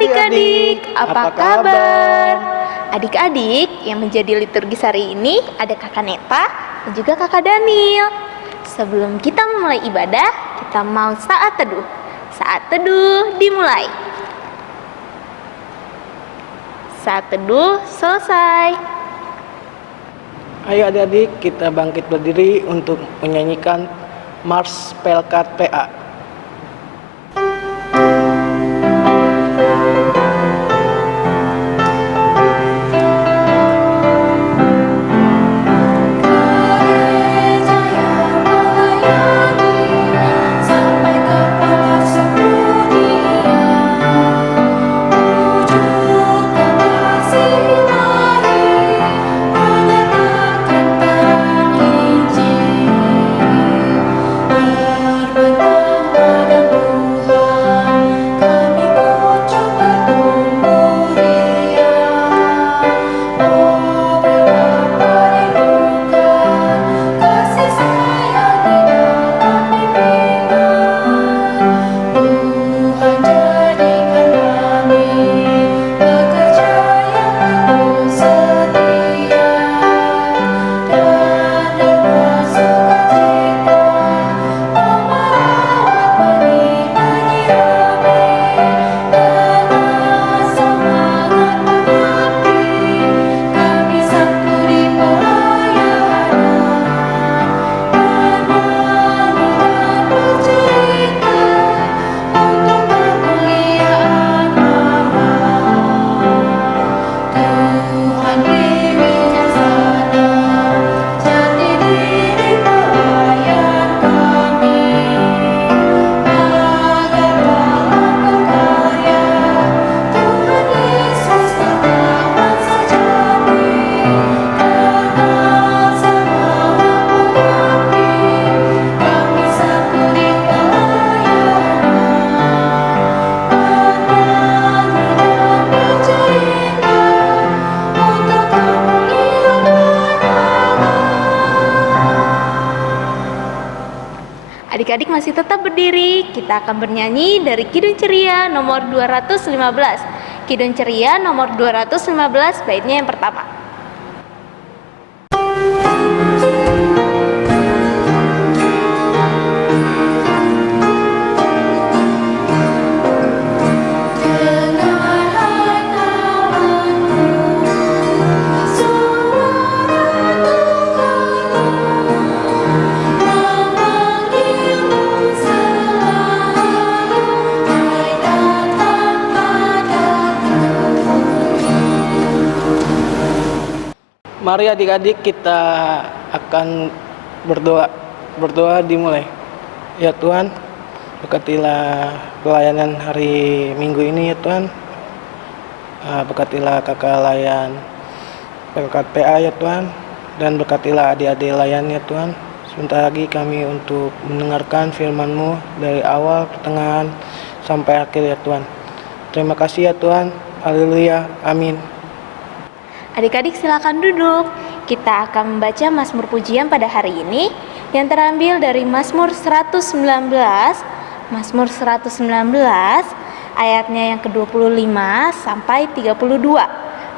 adik-adik, apa kabar? Adik-adik yang menjadi liturgis hari ini ada Kakak Neta dan juga Kakak Daniel. Sebelum kita memulai ibadah, kita mau saat teduh. Saat teduh dimulai. Saat teduh selesai. Ayo adik-adik, kita bangkit berdiri untuk menyanyikan Mars Pelkat PA. Adik-adik masih tetap berdiri, kita akan bernyanyi dari Kidung Ceria nomor 215. Kidung Ceria nomor 215, baitnya yang pertama. Mari adik-adik, kita akan berdoa dimulai. Ya Tuhan, berkatilah pelayanan hari Minggu ini ya Tuhan. Berkatilah kakak layan Pelkat PA ya Tuhan, dan berkatilah adik-adik layan ya Tuhan. Sebentar lagi kami untuk mendengarkan firman-Mu dari awal, pertengahan, sampai akhir ya Tuhan. Terima kasih ya Tuhan. Haleluya. Amin. Adik-adik silakan duduk. Kita akan membaca Mazmur pujian pada hari ini yang terambil dari Mazmur 119. Mazmur 119 ayatnya yang ke-25 sampai 32.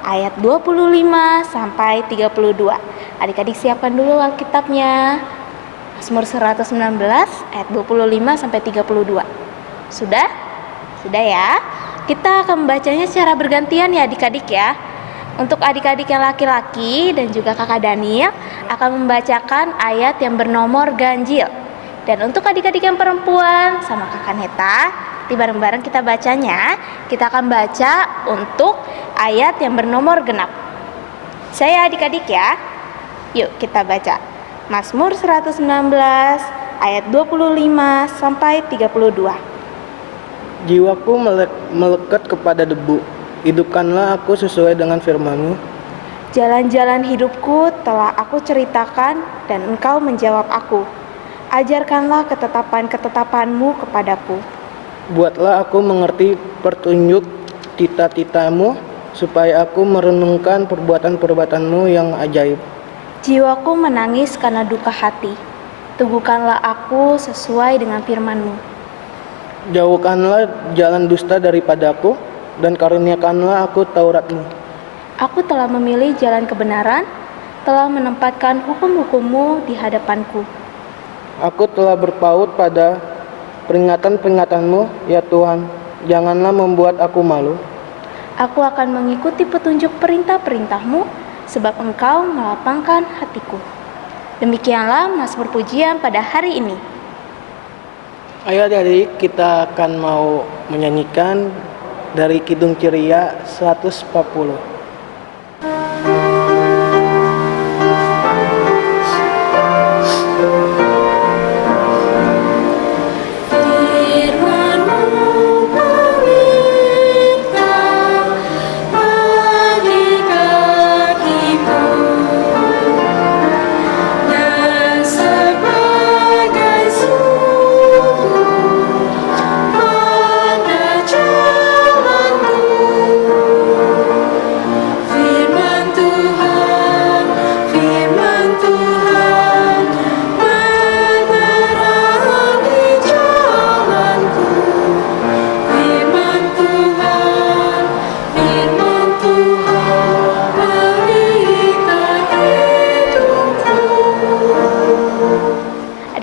Ayat 25 sampai 32. Adik-adik siapkan dulu Alkitabnya. Mazmur 119 ayat 25 sampai 32. Sudah? Sudah ya? Kita akan membacanya secara bergantian ya adik-adik ya. Untuk adik-adik yang laki-laki dan juga kakak Daniel akan membacakan ayat yang bernomor ganjil. Dan untuk adik-adik yang perempuan sama kakak Neta, bareng-bareng kita bacanya. Kita akan baca untuk ayat yang bernomor genap. Saya adik-adik ya. Yuk kita baca. Mazmur 119 ayat 25 sampai 32. Jiwaku melekat kepada debu. Hidupkanlah aku sesuai dengan firman-Mu. Jalan-jalan hidupku telah aku ceritakan dan Engkau menjawab aku. Ajarkanlah ketetapan-ketetapan-Mu kepadaku. Buatlah aku mengerti petunjuk tita-tita-Mu, supaya aku merenungkan perbuatan-perbuatan-Mu yang ajaib. Jiwaku menangis karena duka hati. Teguhkanlah aku sesuai dengan firman-Mu. Jauhkanlah jalan dusta daripadaku, dan karuniakanlah aku Taurat-Mu. Aku telah memilih jalan kebenaran, telah menempatkan hukum-hukum-Mu di hadapanku. Aku telah berpaut pada peringatan-peringatan-Mu, ya Tuhan. Janganlah membuat aku malu. Aku akan mengikuti petunjuk perintah-perintah-Mu, sebab Engkau melapangkan hatiku. Demikianlah Mazmur pujian pada hari ini. Ayo adik, kita akan mau menyanyikan dari Kidung Ceria 140.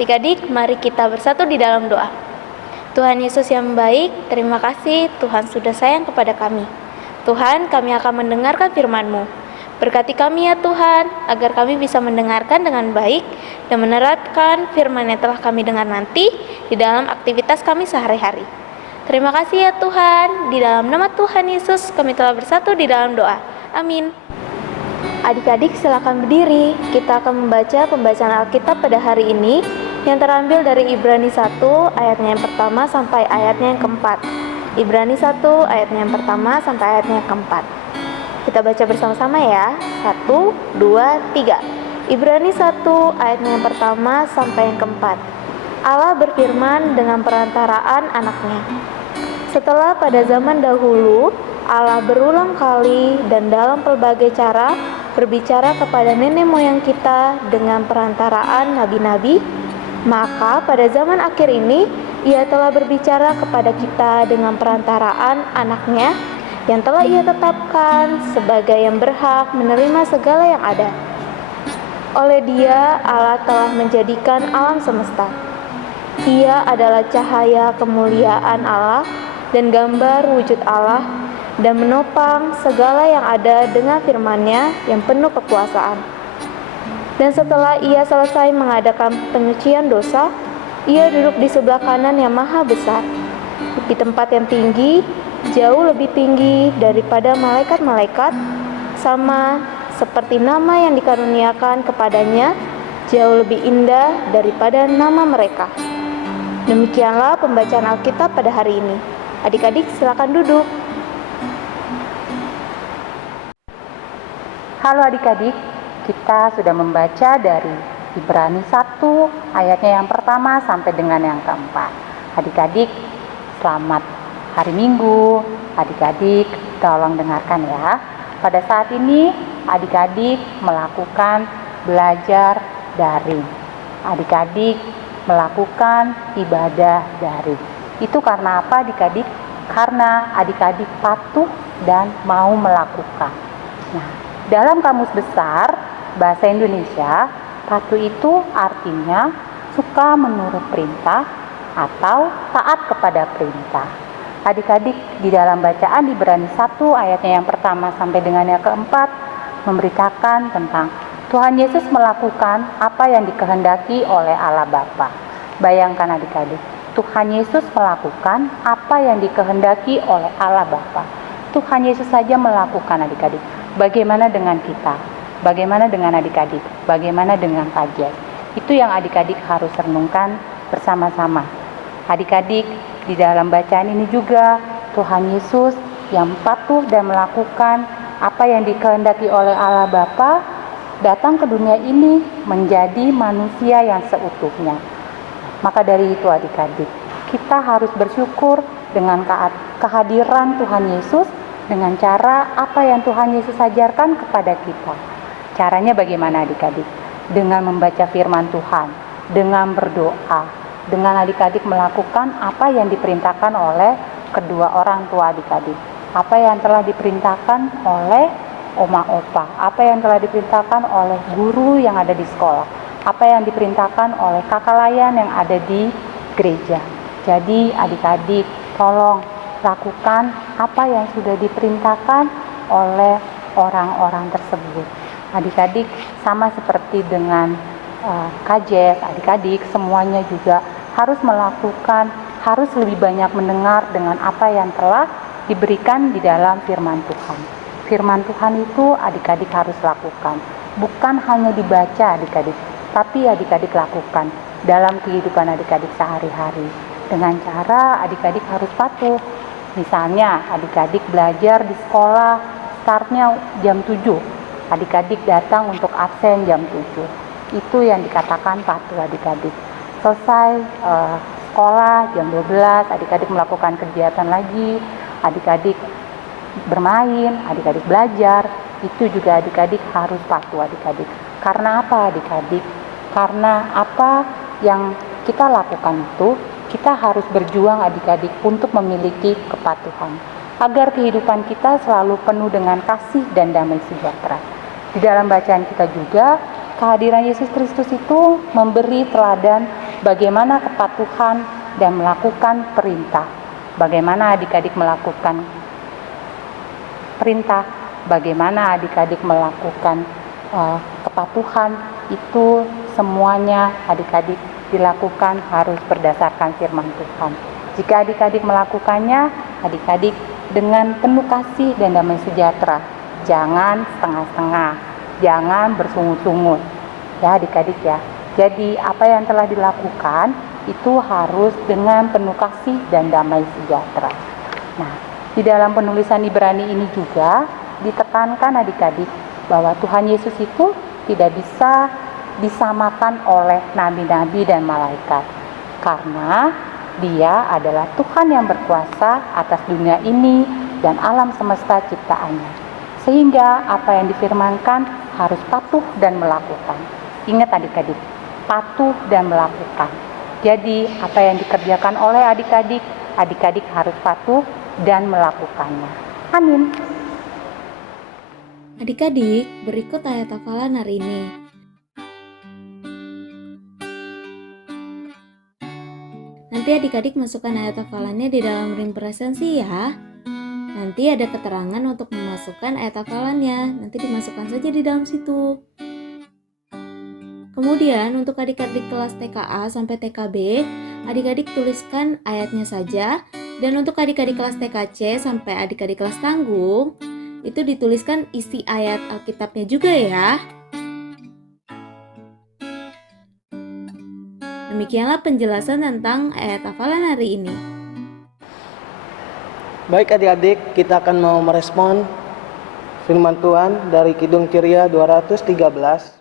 Adik-adik, mari kita bersatu di dalam doa. Tuhan Yesus yang baik, terima kasih Tuhan sudah sayang kepada kami. Tuhan, kami akan mendengarkan firman-Mu. Berkati kami ya Tuhan, agar kami bisa mendengarkan dengan baik dan menerapkan firman yang telah kami dengar nanti di dalam aktivitas kami sehari-hari. Terima kasih ya Tuhan, di dalam nama Tuhan Yesus kami telah bersatu di dalam doa. Amin. Adik-adik silakan berdiri, kita akan membaca pembacaan Alkitab pada hari ini yang terambil dari Ibrani 1 ayatnya yang pertama sampai ayatnya yang keempat. Ibrani 1 ayatnya yang pertama sampai ayatnya yang keempat. Kita baca bersama-sama ya. 1, 2, 3. Ibrani 1 ayatnya yang pertama sampai yang keempat. Allah berfirman dengan perantaraan anaknya. Setelah pada zaman dahulu Allah berulang kali dan dalam pelbagai cara berbicara kepada nenek moyang kita dengan perantaraan nabi-nabi, maka pada zaman akhir ini Ia telah berbicara kepada kita dengan perantaraan anaknya yang telah Ia tetapkan sebagai yang berhak menerima segala yang ada. Oleh Dia Allah telah menjadikan alam semesta. Ia adalah cahaya kemuliaan Allah dan gambar wujud Allah, dan menopang segala yang ada dengan firman-Nya yang penuh kekuasaan. Dan setelah Ia selesai mengadakan penyucian dosa, Ia duduk di sebelah kanan yang maha besar, di tempat yang tinggi, jauh lebih tinggi daripada malaikat-malaikat, sama seperti nama yang dikaruniakan kepadanya, jauh lebih indah daripada nama mereka. Demikianlah pembacaan Alkitab pada hari ini. Adik-adik silakan duduk. Halo adik-adik, kita sudah membaca dari Ibrani 1 ayatnya yang pertama sampai dengan yang keempat. Adik-adik, selamat hari Minggu. Adik-adik, tolong dengarkan ya. Pada saat ini, adik-adik melakukan belajar daring. Adik-adik melakukan ibadah daring. Itu karena apa adik-adik? Karena adik-adik patuh dan mau melakukan. Nah, dalam Kamus Besar Bahasa Indonesia, patuh itu artinya suka menurut perintah atau taat kepada perintah. Adik-adik, di dalam bacaan Ibrani 1 ayatnya yang pertama sampai dengan yang keempat memberitakan tentang Tuhan Yesus melakukan apa yang dikehendaki oleh Allah Bapa. Bayangkan adik-adik, Tuhan Yesus melakukan apa yang dikehendaki oleh Allah Bapa. Tuhan Yesus saja melakukan adik-adik. Bagaimana dengan kita? Bagaimana dengan adik-adik? Bagaimana dengan kajian? Itu yang adik-adik harus renungkan bersama-sama. Adik-adik, di dalam bacaan ini juga Tuhan Yesus yang patuh dan melakukan apa yang dikehendaki oleh Allah Bapa datang ke dunia ini menjadi manusia yang seutuhnya. Maka dari itu adik-adik, kita harus bersyukur dengan kehadiran Tuhan Yesus dengan cara apa yang Tuhan Yesus ajarkan kepada kita. Caranya bagaimana adik-adik? Dengan membaca firman Tuhan, dengan berdoa, dengan adik-adik melakukan apa yang diperintahkan oleh kedua orang tua adik-adik. apa yang telah diperintahkan oleh oma opa, apa yang telah diperintahkan oleh guru yang ada di sekolah, apa yang diperintahkan oleh kakak layan yang ada di gereja. Jadi adik-adik tolong lakukan apa yang sudah diperintahkan oleh orang-orang tersebut. Adik-adik sama seperti dengan Kak adik-adik semuanya juga harus melakukan, harus lebih banyak mendengar dengan apa yang telah diberikan di dalam firman Tuhan. Firman Tuhan itu adik-adik harus lakukan, bukan hanya dibaca adik-adik, tapi adik-adik lakukan dalam kehidupan adik-adik sehari-hari. Dengan cara adik-adik harus patuh. Misalnya adik-adik belajar di sekolah startnya jam 7, adik-adik datang untuk absen jam 7. Itu yang dikatakan patuh adik-adik. Selesai sekolah jam 12, adik-adik melakukan kegiatan lagi, adik-adik bermain, adik-adik belajar, itu juga adik-adik harus patuh adik-adik. Karena apa adik-adik? Karena apa yang kita lakukan itu, kita harus berjuang adik-adik untuk memiliki kepatuhan. Agar kehidupan kita selalu penuh dengan kasih dan damai sejahtera. Di dalam bacaan kita juga, kehadiran Yesus Kristus itu memberi teladan bagaimana kepatuhan dan melakukan perintah. Bagaimana adik-adik melakukan perintah, bagaimana adik-adik melakukan kepatuhan, itu semuanya adik-adik dilakukan harus berdasarkan firman Tuhan. Jika adik-adik melakukannya, adik-adik dengan penuh kasih dan damai sejahtera. Jangan setengah-setengah, jangan bersungut-sungut. Ya adik-adik ya. Jadi apa yang telah dilakukan itu harus dengan penuh kasih dan damai sejahtera. Nah, di dalam penulisan Ibrani ini juga ditekankan adik-adik bahwa Tuhan Yesus itu tidak bisa disamakan oleh nabi-nabi dan malaikat. Karena Dia adalah Tuhan yang berkuasa atas dunia ini dan alam semesta ciptaannya. Sehingga apa yang difirmankan harus patuh dan melakukan. Ingat adik-adik, patuh dan melakukan. Jadi apa yang dikerjakan oleh adik-adik, adik-adik harus patuh dan melakukannya. Amin. Adik-adik, berikut ayat hafalan hari ini. Nanti adik-adik masukkan ayat hafalannya di dalam ring presensi ya. Nanti ada keterangan untuk memasukkan ayat hafalannya. Nanti dimasukkan saja di dalam situ. Kemudian untuk adik-adik kelas TKA sampai TKB, adik-adik tuliskan ayatnya saja. Dan untuk adik-adik kelas TKC sampai adik-adik kelas tanggung, itu dituliskan isi ayat Alkitabnya juga ya. Demikianlah penjelasan tentang ayat hafalan hari ini. Baik adik-adik, kita akan mau merespon firman Tuhan dari Kidung Ceria 213.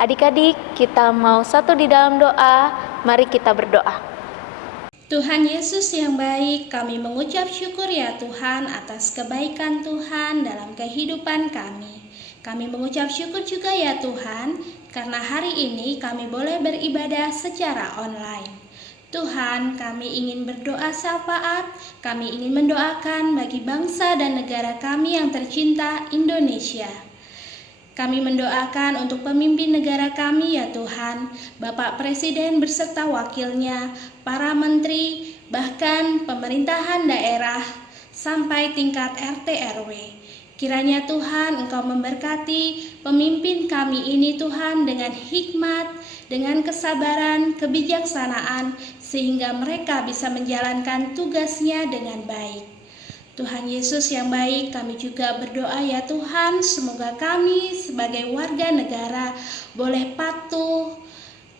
Adik-adik, kita mau satu di dalam doa. Mari kita berdoa. Tuhan Yesus yang baik, kami mengucap syukur ya Tuhan atas kebaikan Tuhan dalam kehidupan kami. Kami mengucap syukur juga ya Tuhan, karena hari ini kami boleh beribadah secara online. Tuhan, kami ingin berdoa syafaat, kami ingin mendoakan bagi bangsa dan negara kami yang tercinta, Indonesia. Kami mendoakan untuk pemimpin negara kami ya Tuhan, Bapak Presiden beserta wakilnya, para menteri, bahkan pemerintahan daerah, sampai tingkat RT RW. Kiranya Tuhan Engkau memberkati pemimpin kami ini Tuhan dengan hikmat, dengan kesabaran, kebijaksanaan, sehingga mereka bisa menjalankan tugasnya dengan baik. Tuhan Yesus yang baik, kami juga berdoa ya Tuhan, semoga kami sebagai warga negara boleh patuh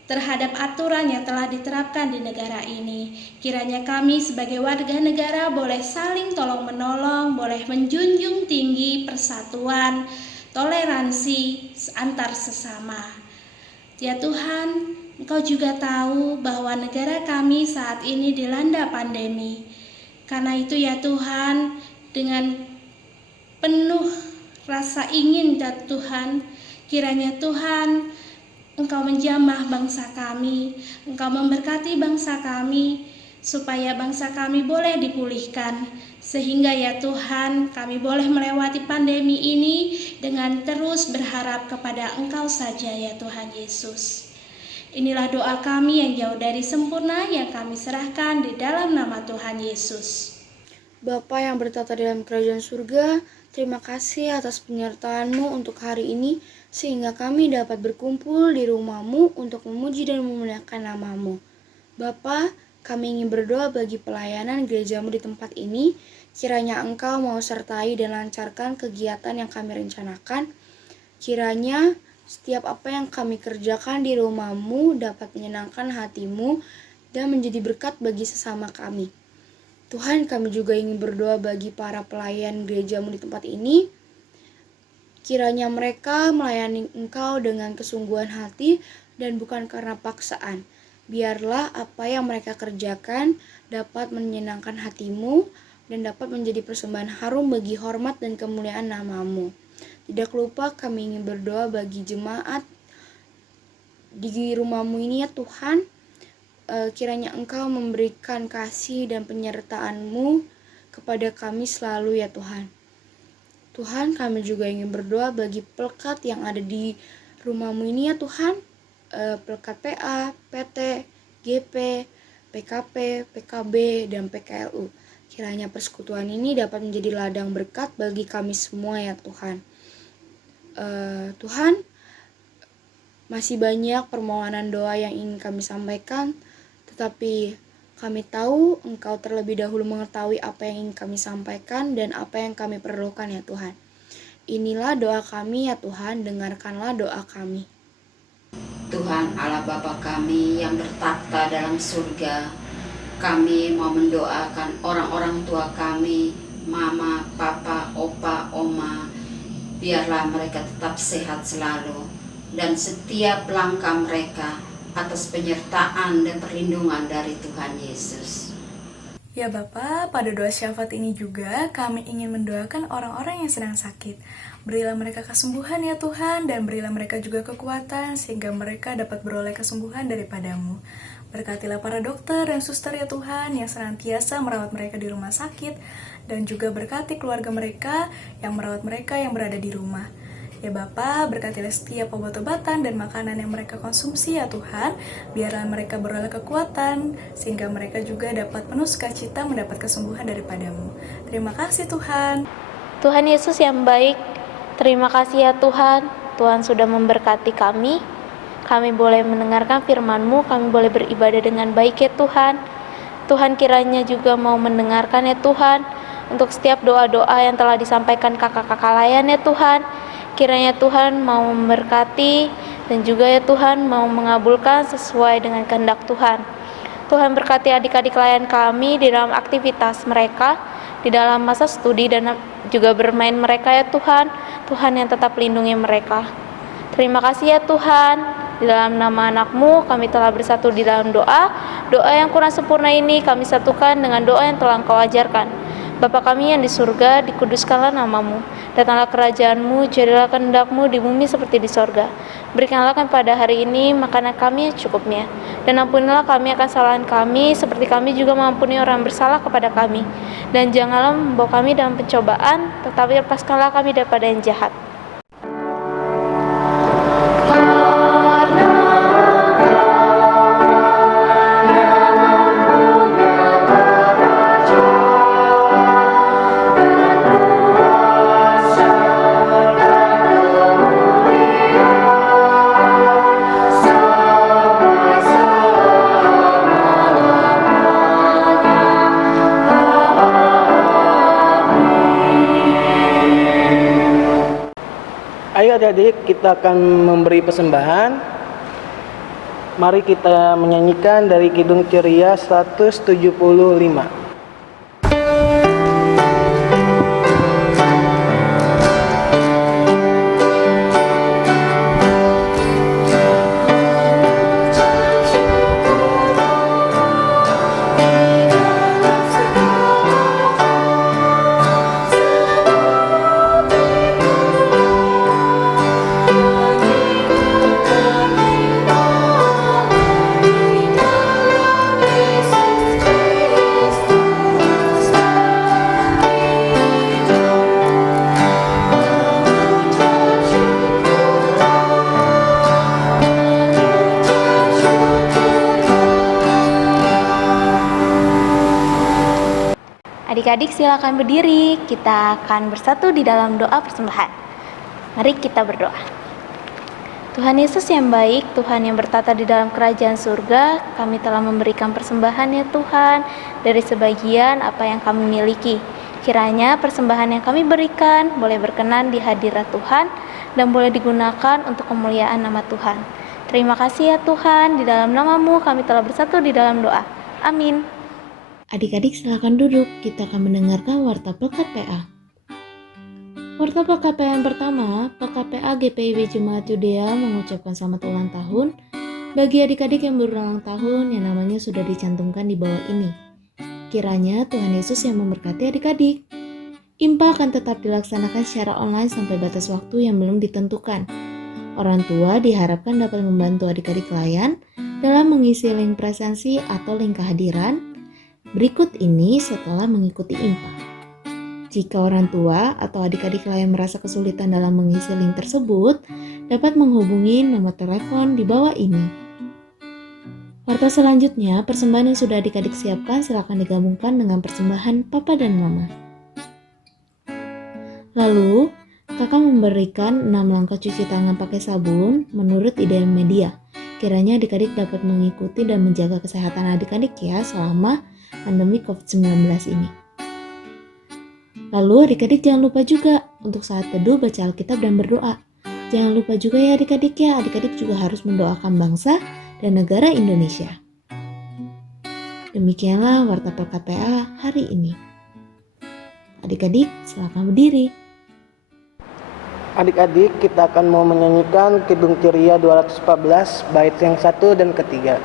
terhadap aturan yang telah diterapkan di negara ini. Kiranya kami sebagai warga negara boleh saling tolong-menolong, boleh menjunjung tinggi persatuan, toleransi antar sesama. Ya Tuhan, Engkau juga tahu bahwa negara kami saat ini dilanda pandemi. Karena itu ya Tuhan, dengan penuh rasa ingin dan Tuhan, kiranya Tuhan Engkau menjamah bangsa kami, Engkau memberkati bangsa kami, supaya bangsa kami boleh dipulihkan. Sehingga ya Tuhan, kami boleh melewati pandemi ini dengan terus berharap kepada Engkau saja ya Tuhan Yesus. Inilah doa kami yang jauh dari sempurna yang kami serahkan di dalam nama Tuhan Yesus. Bapa yang bertata dalam kerajaan surga, terima kasih atas penyertaan-Mu untuk hari ini, sehingga kami dapat berkumpul di rumah-Mu untuk memuji dan memuliakan nama-Mu. Bapa, kami ingin berdoa bagi pelayanan gereja-Mu di tempat ini, kiranya Engkau mau sertai dan lancarkan kegiatan yang kami rencanakan. Kiranya setiap apa yang kami kerjakan di rumah-Mu dapat menyenangkan hati-Mu dan menjadi berkat bagi sesama kami. Tuhan, kami juga ingin berdoa bagi para pelayan gereja-Mu di tempat ini. Kiranya mereka melayani Engkau dengan kesungguhan hati dan bukan karena paksaan. Biarlah apa yang mereka kerjakan dapat menyenangkan hati-Mu dan dapat menjadi persembahan harum bagi hormat dan kemuliaan nama-Mu. Tidak lupa kami ingin berdoa bagi jemaat di rumah-Mu ini ya Tuhan. Kiranya Engkau memberikan kasih dan penyertaan-Mu kepada kami selalu ya Tuhan. Tuhan, kami juga ingin berdoa bagi pelekat yang ada di rumah-Mu ini ya Tuhan. Pelekat PA, PT, GP, PKP, PKB, dan PKLU. Kiranya persekutuan ini dapat menjadi ladang berkat bagi kami semua ya Tuhan. Tuhan, masih banyak permohonan doa yang ingin kami sampaikan, tetapi kami tahu Engkau terlebih dahulu mengetahui apa yang ingin kami sampaikan dan apa yang kami perlukan ya Tuhan. Inilah doa kami ya Tuhan, dengarkanlah doa kami. Tuhan Allah Bapa kami yang bertakhta dalam surga, kami mau mendoakan orang-orang tua kami, mama, papa, opa, oma, biarlah mereka tetap sehat selalu, dan setiap langkah mereka atas penyertaan dan perlindungan dari Tuhan Yesus. Ya Bapa, pada doa syafaat ini juga kami ingin mendoakan orang-orang yang sedang sakit. Berilah mereka kesembuhan ya Tuhan, dan berilah mereka juga kekuatan sehingga mereka dapat beroleh kesembuhan daripada-Mu. Berkatilah para dokter dan suster ya Tuhan yang senantiasa merawat mereka di rumah sakit, dan juga berkati keluarga mereka yang merawat mereka yang berada di rumah. Ya Bapa, berkatilah setiap obat-obatan dan makanan yang mereka konsumsi ya Tuhan, biarlah mereka beroleh kekuatan, sehingga mereka juga dapat penuh sukacita mendapat kesembuhan daripada-Mu. Terima kasih Tuhan. Tuhan Yesus yang baik, terima kasih ya Tuhan. Tuhan sudah memberkati kami. Kami boleh mendengarkan firman-Mu, kami boleh beribadah dengan baik ya Tuhan. Tuhan kiranya juga mau mendengarkan ya Tuhan, untuk setiap doa-doa yang telah disampaikan kakak-kakak layan ya Tuhan. Kiranya Tuhan mau memberkati dan juga ya Tuhan mau mengabulkan sesuai dengan kehendak Tuhan. Tuhan berkati adik-adik layan kami di dalam aktivitas mereka, di dalam masa studi dan juga bermain mereka ya Tuhan. Tuhan yang tetap lindungi mereka. Terima kasih ya Tuhan. Di dalam nama anak-Mu kami telah bersatu di dalam doa. Doa yang kurang sempurna ini kami satukan dengan doa yang telah Engkau ajarkan. Bapa kami yang di surga, dikuduskanlah nama-Mu. Datanglah kerajaan-Mu, jadilah kehendak-Mu di bumi seperti di sorga. Berikanlah kami pada hari ini makanan kami yang cukupnya. Dan ampunilah kami akan kesalahan kami, seperti kami juga mengampuni orang bersalah kepada kami. Dan janganlah membawa kami dalam pencobaan, tetapi lepaskanlah kami daripada yang jahat. Adik-adik, kita akan memberi persembahan. Mari kita menyanyikan dari Kidung Ceria 175. Adik-adik silakan berdiri, kita akan bersatu di dalam doa persembahan. Mari kita berdoa. Tuhan Yesus yang baik, Tuhan yang bertata di dalam kerajaan surga, kami telah memberikan persembahan ya Tuhan, dari sebagian apa yang kami miliki. Kiranya persembahan yang kami berikan boleh berkenan di hadirat Tuhan dan boleh digunakan untuk kemuliaan nama Tuhan. Terima kasih ya Tuhan, di dalam nama-Mu kami telah bersatu di dalam doa. Amin. Adik-adik silakan duduk, kita akan mendengarkan warta Pekat PA. Warta Pekat PA yang pertama, Pekat PA GPIB Jemaat Yudea mengucapkan selamat ulang tahun bagi adik-adik yang berulang tahun yang namanya sudah dicantumkan di bawah ini. Kiranya Tuhan Yesus yang memberkati adik-adik. IMPA akan tetap dilaksanakan secara online sampai batas waktu yang belum ditentukan. Orang tua diharapkan dapat membantu adik-adik layan dalam mengisi link presensi atau link kehadiran berikut ini setelah mengikuti IMPA. Jika orang tua atau adik-adik lain merasa kesulitan dalam mengisi link tersebut, dapat menghubungi nomor telepon di bawah ini. Warta selanjutnya, persembahan yang sudah adik-adik siapkan silakan digabungkan dengan persembahan Papa dan Mama. Lalu, kakak memberikan 6 langkah cuci tangan pakai sabun menurut ide media. Kiranya adik-adik dapat mengikuti dan menjaga kesehatan adik-adik ya selama pandemi COVID-19 ini. Lalu adik-adik jangan lupa juga untuk saat teduh baca Alkitab dan berdoa. Jangan lupa juga ya adik-adik ya, adik-adik juga harus mendoakan bangsa dan negara Indonesia. Demikianlah warta Pekat PA hari ini. Adik-adik silakan berdiri. Adik-adik, kita akan mau menyanyikan Kidung Ceria 214 bait yang 1 dan ketiga.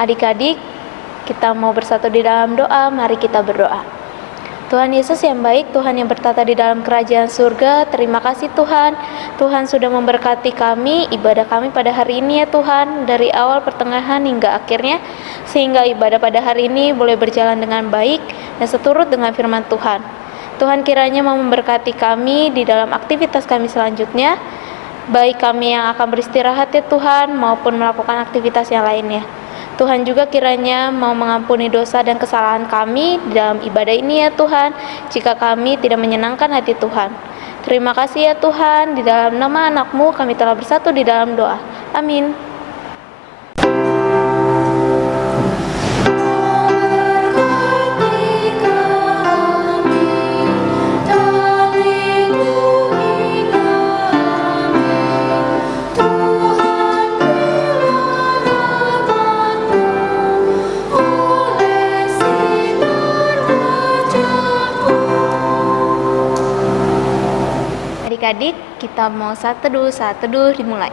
Adik-adik, kita mau bersatu di dalam doa, mari kita berdoa. Tuhan Yesus yang baik, Tuhan yang bertata di dalam kerajaan surga, terima kasih Tuhan. Tuhan sudah memberkati kami, ibadah kami pada hari ini ya Tuhan, dari awal pertengahan hingga akhirnya, sehingga ibadah pada hari ini boleh berjalan dengan baik dan seturut dengan firman Tuhan. Tuhan kiranya mau memberkati kami di dalam aktivitas kami selanjutnya, baik kami yang akan beristirahat ya Tuhan, maupun melakukan aktivitas yang lainnya. Tuhan juga kiranya mau mengampuni dosa dan kesalahan kami di dalam ibadah ini ya Tuhan, jika kami tidak menyenangkan hati Tuhan. Terima kasih ya Tuhan, di dalam nama anak-Mu kami telah bersatu di dalam doa. Amin. kita mau saat teduh dimulai.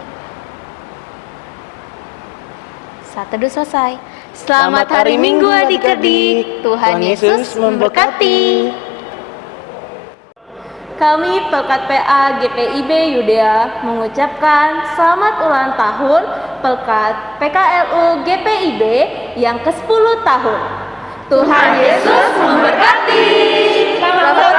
Saat teduh selesai. Selamat hari Minggu adik-adik. Tuhan Yesus memberkati. Kami Pelkat PA GPIB Yudea mengucapkan selamat ulang tahun Pelkat PKLU GPIB yang ke-10 tahun. Tuhan Yesus memberkati. Selamat